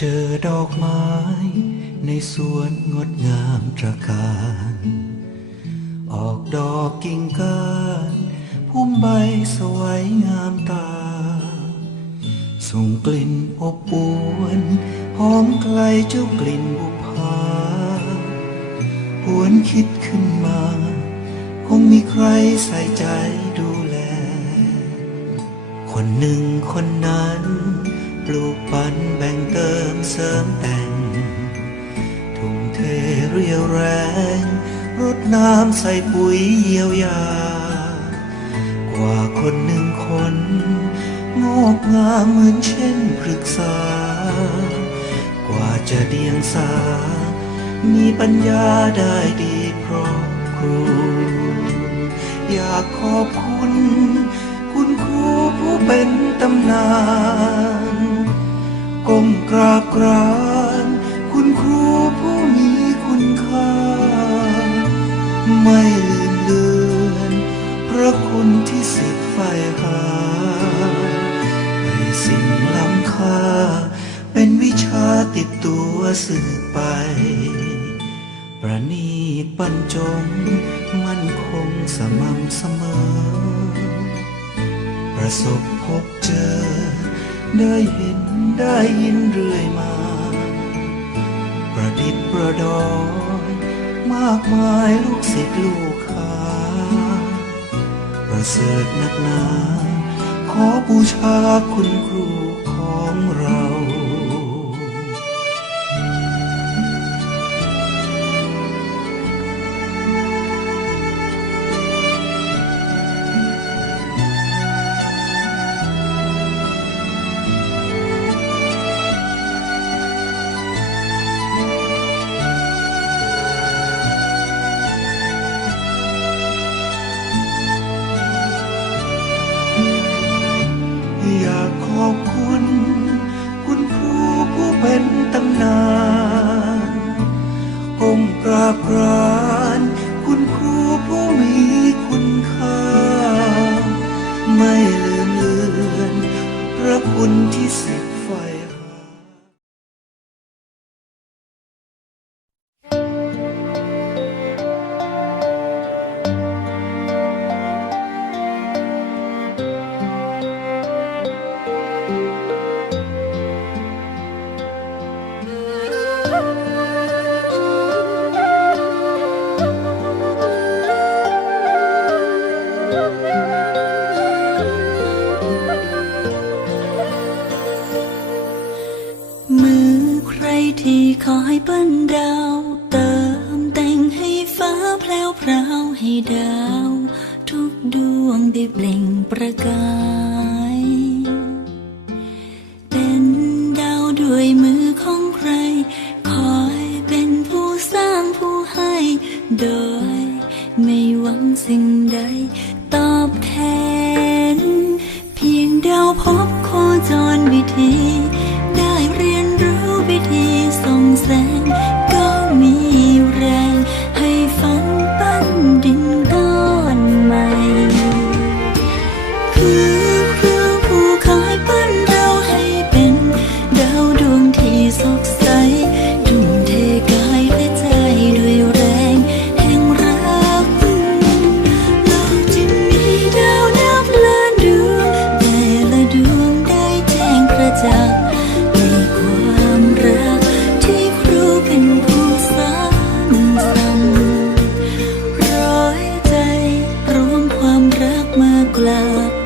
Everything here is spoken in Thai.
chờ đọc mãi ในสวนงดงามตระการ ออกดอกกิ่งก้านพุ่มใบสวยงามตา ส่งกลิ่นอบอวนหอมไกลเจ้ากลิ่นบุพาหวนคิดขึ้นมา คงมีใครใส่ใจดูแล คนหนึ่งคนนั้น ปลูกปันแบ่งเติมเสริมแต่ง เทเรียวแรงรดน้ำใส่ปุ๋ยเยียวยา กว่าคนหนึ่งคน งอกงามเหมือนเช่นพฤกษา กว่าจะเดียงสา มีปัญญาได้ดีเพราะครู อยากขอบคุณ คุณครูผู้เป็นตำนานก้มกราบกราน ไม่ลืมเลือนพระคุณที่สิทธิ์ใฝ่หาให้สิ่งล้ำค่า เป็นวิชาติดตัวสืบไป ประนีตบรรจง มั่นคงสม่ำเสมอ ประสบพบเจอ ได้เห็นได้ยินเรื่อยมา ประดิษฐ์ประดอย มากมายลูกศิษย์ลูกหาประเสริฐนักหนา ขอบูชาคุณครู ตำนานก้มกราบกรานคุณครูผู้มีคุณค่า ไม่ลืมเลือนพระคุณที่สิบ แพลวพราวให้ดาว ทุกดวงได้เปล่งประกาย เป็นดาวด้วยมือของใคร คอยเป็นผู้สร้างผู้ให้ โดยไม่หวังสิ่งใด ตอบแทน เพียงดาวพบโคจรวิธี มากกว่า